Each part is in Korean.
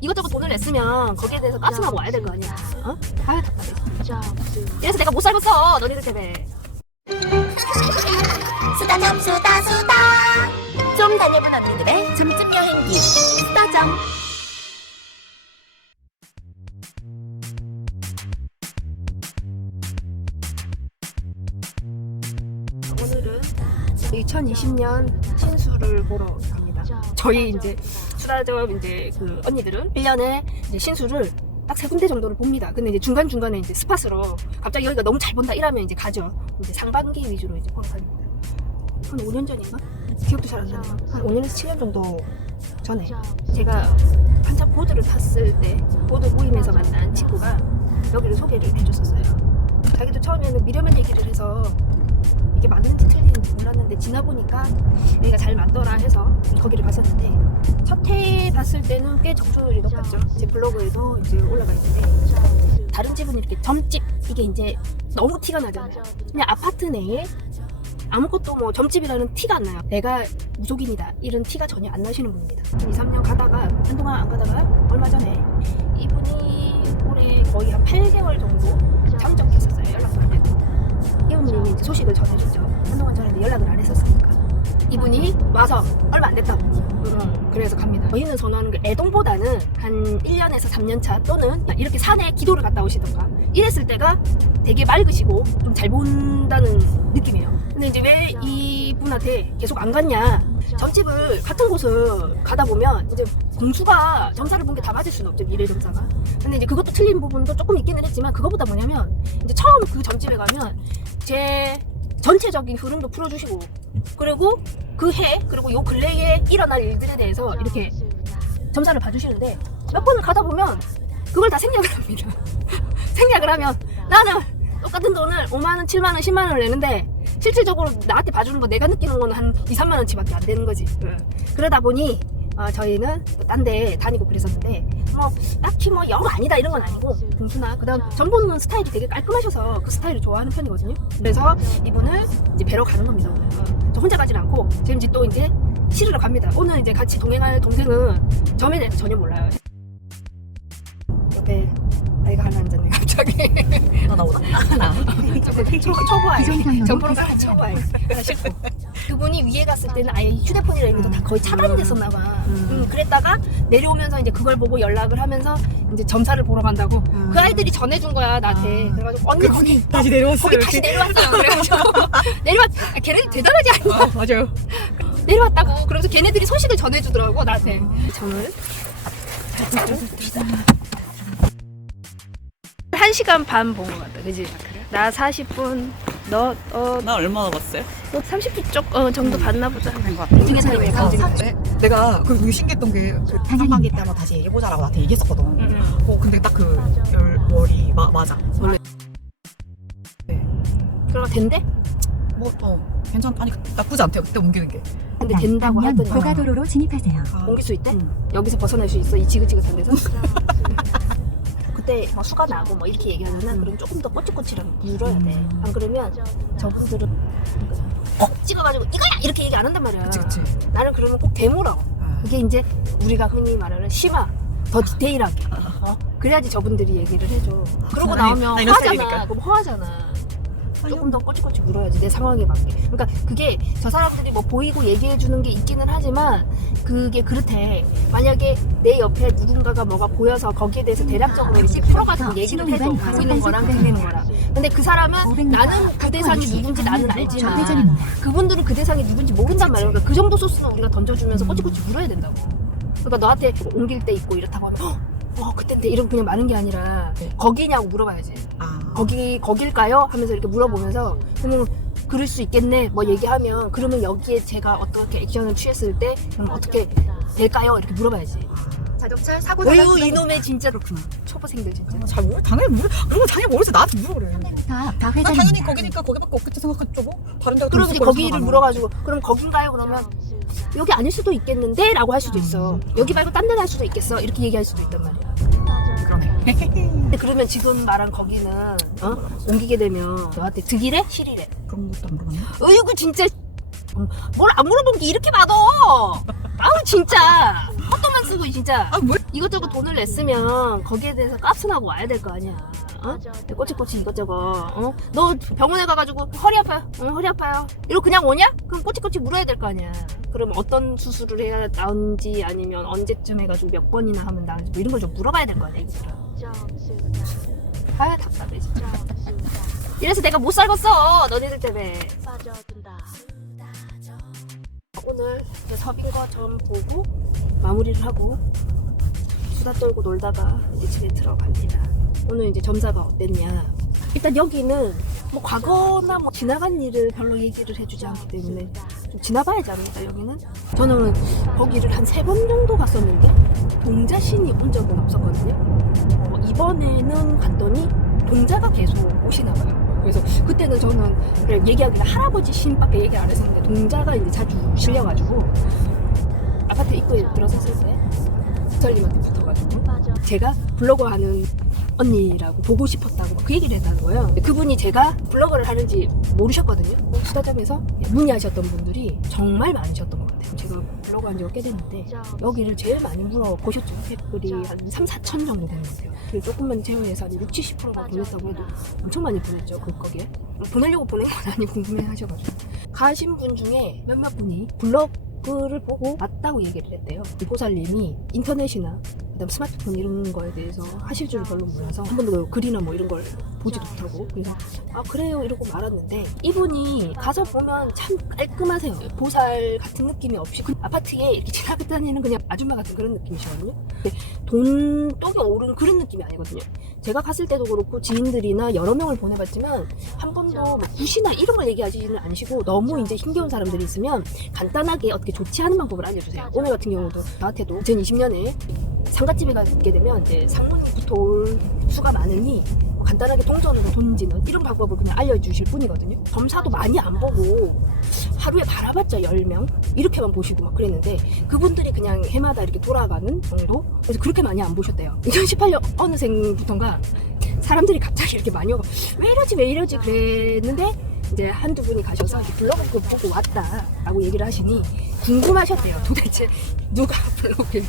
이것저것 돈을 냈으면 거기에 대해서 값을 와야 될 거 아니야. 어? 아유 답답해. 이래서 내가 못 살겠어 너희들 때문에. 수다점 수다 좀 다녀본 언니들의 점집 여행기 수다점. 오늘은 2020년 신수를 보러 갑니다. 저희 이제 수다점 이제 그 언니들은 1년에 이제 신수를 딱 3군데 정도를 봅니다. 근데 이제 중간중간에 이제 스팟으로 갑자기 여기가 너무 잘 본다 이러면 이제 가죠. 이제 상반기 위주로 이제 보러 갑니다. 한 5년 전인가? 기억도 잘 안 나네요. 한 5년에서 7년 정도 전에 제가 한참 보드를 탔을 때 보드 모임에서 만난 친구가 여기를 소개를 해줬었어요. 자기도 처음에는 미려면 얘기를 해서 이게 맞는지 틀리는지 몰랐는데 지나보니까 여기가 잘 맞더라 해서 거기를 갔었는데 첫 해 봤을 때는 꽤 정서율이 높았죠. 제 블로그에도 이제 올라가 있는데 다른 집은 이렇게 점집 이게 이제 너무 티가 나잖아요. 그냥 아파트 내에 아무것도 뭐 점집이라는 티가 안 나요. 내가 무속인이다 이런 티가 전혀 안 나시는 분입니다. 2, 3년 가다가 한동안 안 가다가 얼마 전에 이분이 올해 거의 한 8개월 정도 잠적했었어요. 연락도 안 해도. 이분님이 이제 소식을 전해줬죠. 한동안 전에 연락을 안 했었으니까. 이분이 와서 얼마 안 됐다고. 그래서 갑니다. 저희는 선호하는 게 애동보다는 한 1년에서 3년 차 또는 이렇게 산에 기도를 갔다 오시던가 이랬을 때가 되게 맑으시고 좀 잘 본다는 느낌이에요. 근데 이제 왜 이분한테 계속 안 갔냐? 점집을 같은 곳을 가다 보면 이제 공주가 점사를 본 게 다 맞을 수는 없죠. 미래 점사가. 근데 이제 그것도 틀린 부분도 조금 있기는 했지만 그거보다 뭐냐면 이제 처음 그 점집에 가면 제 전체적인 흐름도 풀어주시고 그리고 그 해 그리고 요 근래에 일어날 일들에 대해서 이렇게 점사를 봐주시는데 몇 번을 가다 보면 그걸 다 생략을 합니다. 생략을 하면 나는 똑같은 돈을 5만원, 7만원, 10만원을 내는데 실질적으로 나한테 봐주는 거 내가 느끼는 거는 한 2, 3만원치밖에 안 되는 거지. 그러다 보니 저희는 딴 데 다니고 그랬었는데 뭐 딱히 뭐 영 아니다 이런 건 아니고 공수나 그 다음 전 보는 스타일이 되게 깔끔하셔서 그 스타일을 좋아하는 편이거든요. 그래서 이분을 이제 뵈러 가는 겁니다. 저 혼자 가진 않고 지금 이제 또 이제 실으러 갑니다. 오늘 이제 같이 동행할 동생은 점에 대해서 전혀 몰라요. 옆에 아이가 하나 앉았네 갑자기. 너 나오나? 나 초보아이 점프로 가는 초보아이 싫고 그분이 위에 갔을 때는 아예 휴대폰이랑 이런 것도 다 거의 차단이 됐었나 봐. 그랬다가 내려오면서 이제 그걸 보고 연락을 하면서 이제 점사를 보러 간다고 그 아이들이 전해준 거야 나한테. 그래가지고 언니 거기 다시 내려왔어요. 거기 다시 내려왔어요. 그래가지고 걔네들 대단하지 않냐. 맞아요. 내려왔다고. 그러면서 걔네들이 소식을 전해주더라고 나한테. 점을 1시간 반 본 것 같다. 그지? 나 40분 너 나 얼마나 봤어요? 30분 쪽 정도 봤나 보다. 되게 잘 내가 그 신기했던 게그 상반기 때 한번 다시 얘기해보자라고 나한테 얘기했었거든. 근데 딱 그 월이 맞아. 원래 그럼 된대? 괜찮. 아니 나쁘지 않대요. 그때 옮기는 게. 근데 된다고 하더니 고가도로로 진입하세요. 옮길 수 있대? 여기서 벗어날 수 있어? 이 지긋지긋한 데서? 그때 뭐 수가 나고 뭐 이렇게 얘기하면은 그럼 조금 더 꼬치꼬치랑 물어야 돼. 안 그러면 저분들은 꼭 찍어가지고 이거야! 이렇게 얘기 안 한단 말이야. 그치. 나는 그러면 꼭 되물어. 그게 이제 우리가 흔히 말하는 심화 더 디테일하게 그래야지 저분들이 얘기를 해줘. 그러고 나오면 나 이런 허하잖아. 스타일이니까. 그럼 허하잖아. 조금 더 꼬치꼬치 물어야지 내 상황에 맞게. 그러니까 그게 저 사람들이 뭐 보이고 얘기해주는 게 있기는 하지만 그게 그렇대. 만약에 내 옆에 누군가가 뭐가 보여서 거기에 대해서 대략적으로 이렇게 풀어가지고 얘기를 해도 보이는 거랑 들리는 거랑. 근데 그 사람은 나는 그 대상이 누군지 나는 알지만 그분들은 그 대상이 누군지 모른단 말이야. 그러니까 그 정도 소스는 우리가 던져주면서 꼬치꼬치 물어야 된다고. 그러니까 너한테 옮길 때 있고 이렇다고 하면 그땐데 이러고 그냥 마는 게 아니라 거기냐고 물어봐야지. 거길까요? 하면서 이렇게 물어보면서 그러면 그럴 수 있겠네 뭐 얘기하면 그러면 여기에 제가 어떻게 액션을 취했을 때 그럼 어떻게 될까요? 이렇게 물어봐야지. 자동차 사고 어휴 이놈의 진짜 그렇구나. 초보생들 진짜. 잘 모르. 당연히 모르. 그런 거 당연히 모르지. 나한테 물어보래. 더 나 당연히 회전입니다. 거기니까 거기밖에 없겠지 생각했죠. 뭐 다른 데가 그럼 이제 거기를 물어가지고 그럼 거긴가요? 그러면 여기 아닐 수도 있겠는데? 라고 할 수도 있어. 여기 말고 딴 데는 할 수도 있겠어. 이렇게 얘기할 수도 있단 말이야. 그러네. 근데 그러면 지금 말한 거기는 옮기게 되면 너한테 득이래? 실이래? 그런 것도 안 물어봤네. 어이구 진짜 뭘 안 물어본 게 이렇게 많어. 아우 진짜 헛돈 돈만 쓰고 진짜 아 뭐? 이것저것 돈을 냈으면 거기에 대해서 값은 하고 와야 될 거 아니야. 어? 꼬치꼬치 이것저것. 어? 너 병원에 가가지고 허리 아파요. 허리 아파요. 이러고 그냥 오냐? 그럼 꼬치꼬치 물어야 될 거 아니야. 그럼 어떤 수술을 해야 나은지 아니면 언제쯤 해가지고 몇 번이나 하면 나은지 뭐 이런 걸 좀 물어봐야 될 거 아니야. 이거를. 아야 답답해 진짜. 이래서 내가 못 살겠어. 너네들 때문에. 오늘 이제 서빙거 점 보고 마무리를 하고 수다 떨고 놀다가 이제 집에 들어갑니다. 오늘 이제 점사가 어땠냐. 일단 여기는 뭐 과거나 뭐 지나간 일을 별로 얘기를 해주지 않기 때문에 좀 지나봐야지 않을까 여기는. 저는 거기를 한 3번 정도 갔었는데 동자신이 온 적은 없었거든요. 이번에는 갔더니 동자가 계속 오시나 봐요. 그래서 그때는 저는 그래 얘기하기가 할아버지 신밖에 얘기 안 했었는데 동자가 이제 자주 실려가지고 아파트 입구에 들어섰을 때 부살님한테 붙어가지고 제가 블로거 하는 언니라고 보고 싶었다고 그 얘기를 했다는 거예요. 근데 그분이 제가 블로거를 하는지 모르셨거든요. 수다점에서 문의하셨던 분들이 정말 많으셨던 것 같아요. 제가 블로거 한 지가 꽤 됐는데 여기를 제일 많이 물어보셨죠. 댓글이 한 3, 4천 정도 되는 것 같아요. 그리고 조금만 제외해서 한 60, 70%가 보냈다고 해도 엄청 많이 보냈죠. 거기에 보내려고 보낸 건 아니 궁금해 하셔가지고 가신 분 중에 몇몇 분이 블로그를 보고 맞다고 얘기를 했대요. 이 보살님이 인터넷이나 그다음 스마트폰 이런 거에 대해서 하실 줄 별로 몰라서 한 번도 글이나 뭐 이런 걸 보지도 못하고 그래서 아 그래요 이러고 말았는데 이분이 가서 보면 참 깔끔하세요. 보살 같은 느낌이 없이 그 아파트에 이렇게 지나다니는 그냥 아줌마 같은 그런 느낌이시거든요. 근데 돈독이 오른 그런 느낌이 아니거든요. 제가 갔을 때도 그렇고 지인들이나 여러 명을 보내봤지만 한 번도 뭐 굿이나 이런 걸 얘기하지는 않으시고 너무 이제 힘겨운 사람들이 있으면 간단하게 어떻게 좋지 않은 방법을 알려주세요. 오늘 같은 경우도 저한테도 2020년에 상가집에 가게 되면 이제 상무님부터 올 수가 많으니 간단하게 동전으로 던지는 이런 방법을 그냥 알려주실 분이거든요. 점사도 많이 안 보고 하루에 바라봤자 10명 이렇게만 보시고 막 그랬는데 그분들이 그냥 해마다 이렇게 돌아가는 정도? 그래서 그렇게 많이 안 보셨대요. 2018년 어느 생부턴가 사람들이 갑자기 이렇게 많이 오고 왜 이러지 그랬는데 이제 한두 분이 가셔서 블로그 보고 왔다라고 얘기를 하시니 궁금하셨대요. 도대체 누가 블로그에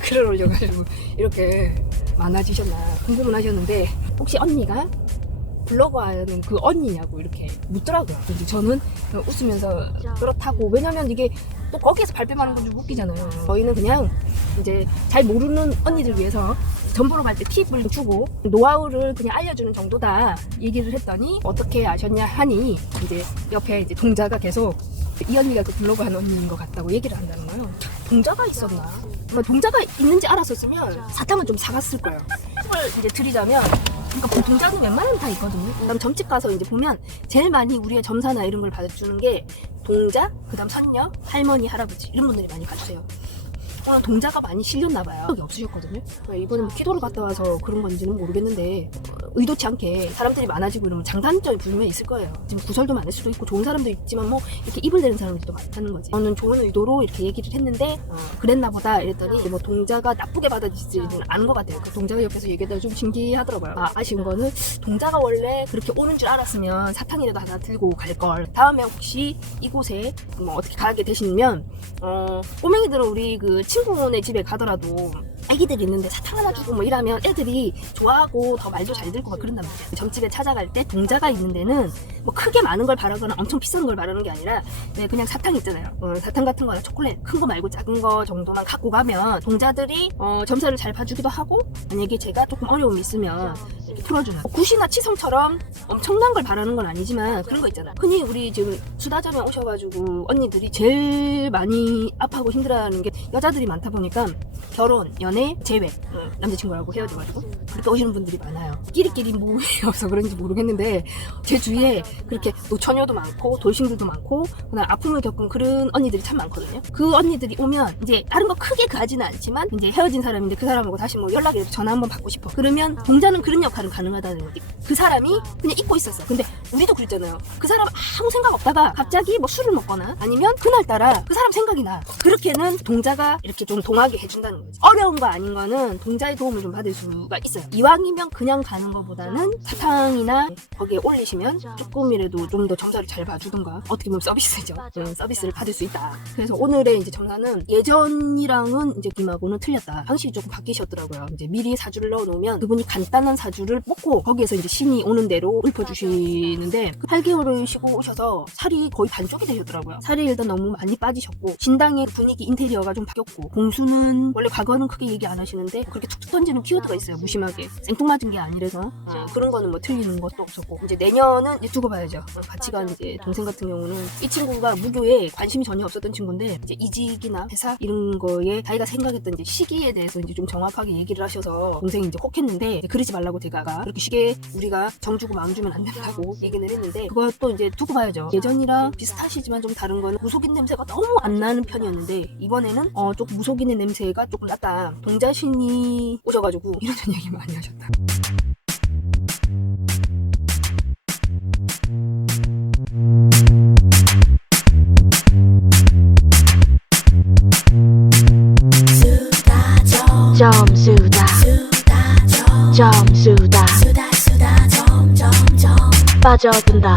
글을 올려가지고 이렇게 많아지셨나 궁금은 하셨는데 혹시 언니가 블로그 하는 그 언니냐고 이렇게 묻더라고요. 근데 저는 웃으면서 그렇다고 왜냐면 이게 또 거기에서 발뺌하는 건 좀 웃기잖아요. 저희는 그냥 이제 잘 모르는 언니들 위해서 점보러 갈 때 팁을 주고 노하우를 그냥 알려주는 정도다 얘기를 했더니 어떻게 아셨냐 하니 이제 옆에 이제 동자가 계속 이 언니가 그 블로그 하는 언니인 것 같다고 얘기를 한다는 거예요. 동자가 있었나? 동자가 있는지 알았었으면 사탕은 좀 사갔을 거예요. 팁을 이제 드리자면 그러니까 동자는 웬만하면 다 있거든요. 그다음 점집 가서 이제 보면 제일 많이 우리의 점사나 이런 걸 받아주는 게 동자, 그다음 선녀, 할머니, 할아버지 이런 분들이 많이 가주세요. 오늘 동자가 많이 실렸나 봐요. 적이 없으셨거든요. 이번에 뭐 기도를 갔다 와서 그런 건지는 모르겠는데 의도치 않게 사람들이 많아지고 이러면 장단점이 분명히 있을 거예요. 지금 구설도 많을 수도 있고 좋은 사람도 있지만 뭐 이렇게 입을 대는 사람들도 많다는 거지. 저는 좋은 의도로 이렇게 얘기를 했는데 그랬나 보다 이랬더니 뭐 동자가 나쁘게 받아들이지는 않은 것 같아요. 그 동자가 옆에서 얘기하다 좀 신기하더라고요. 아쉬운 거는 동자가 원래 그렇게 오는 줄 알았으면 사탕이라도 하나 들고 갈걸. 다음에 혹시 이곳에 뭐 어떻게 가게 되시면 꼬맹이들은 우리 그 친구네 집에 가더라도 애기들이 있는데 사탕 하나 주고 뭐 이러면 애들이 좋아하고 더 말도 잘 듣고 막 그런단 말이야. 점집에 찾아갈 때 동자가 있는 데는 뭐 크게 많은 걸 바라거나 엄청 비싼 걸 바라는 게 아니라 그냥 사탕 있잖아요. 사탕 같은 거나 초콜릿 큰 거 말고 작은 거 정도만 갖고 가면 동자들이 점사를 잘 봐주기도 하고 만약에 제가 조금 어려움이 있으면 이렇게 풀어주는 굿이나 치성처럼 엄청난 걸 바라는 건 아니지만 그런 거 있잖아. 흔히 우리 지금 수다점에 오셔가지고 언니들이 제일 많이 아파하고 힘들어하는 게 여자들이 많다 보니까 결혼, 연애, 재회 남자친구라고 헤어져가지고 그렇게 오시는 분들이 많아요. 끼리끼리 모여서 그런지 모르겠는데 제 주위에 그렇게 노처녀도 많고 돌싱들도 많고 그다음 아픔을 겪은 그런 언니들이 참 많거든요. 그 언니들이 오면 이제 다른 거 크게 가지는 않지만 이제 헤어진 사람인데 그 사람하고 다시 뭐 연락이라도 전화 한번 받고 싶어. 그러면 동자는 그런 역할은 가능하다는 거지. 그 사람이 그냥 잊고 있었어. 근데 우리도 그랬잖아요. 그 사람 아무 생각 없다가 갑자기 뭐 술을 먹거나 아니면 그날따라 그 사람 생각이 나. 그렇게는 동자가 이렇게 좀 동하게 해준다는 거지. 어려운 거 아닌 거는 동자의 도움을 좀 받을 수가 있어요. 이왕이면 그냥 가는 것보다는 사탕이나 거기에 올리시면 조금이라도 좀 더 점사를 잘 봐주던가 어떻게 보면 서비스죠. 서비스를 받을 수 있다. 그래서 오늘의 이제 점사는 예전이랑은 이제 님하고는 틀렸다. 방식이 조금 바뀌셨더라고요. 이제 미리 사주를 넣어놓으면 그분이 간단한 사주를 뽑고 거기에서 이제 신이 오는 대로 읊어주시는데 8개월을 쉬고 오셔서 살이 거의 반쪽이 되셨더라고요. 살이 일단 너무 많이 빠지셨고 진당의 분위기 인테리어가 좀 바뀌었고 공수는 원래 과거는 크게 얘기 안 하시는데 그렇게 툭툭 던지는 키워드가 있어요. 무심하게 생뚱맞은 게 아니라서 그런 거는 뭐 틀리는 것도 없었고 이제 내년은 이제 두고 봐야죠. 같이 간 이제 동생 같은 경우는 이 친구가 무교에 관심이 전혀 없었던 친구인데 이제 이직이나 회사 이런 거에 자기가 생각했던 이제 시기에 대해서 이제 좀 정확하게 얘기를 하셔서 동생이 이제 혹했는데 그러지 말라고 대가가 그렇게 쉽게 우리가 정 주고 마음 주면 안 된다고 얘기는 했는데 그것도 이제 두고 봐야죠. 예전이랑 비슷하시지만 좀 다른 거는 무속인 냄새가 너무 안 나는 편이었는데 이번에는 조금 무속인의 냄새가 조금 났다. 동자신이 오셔가지고 이런저런 얘기 많이 하셨다. 점수다 빠져든다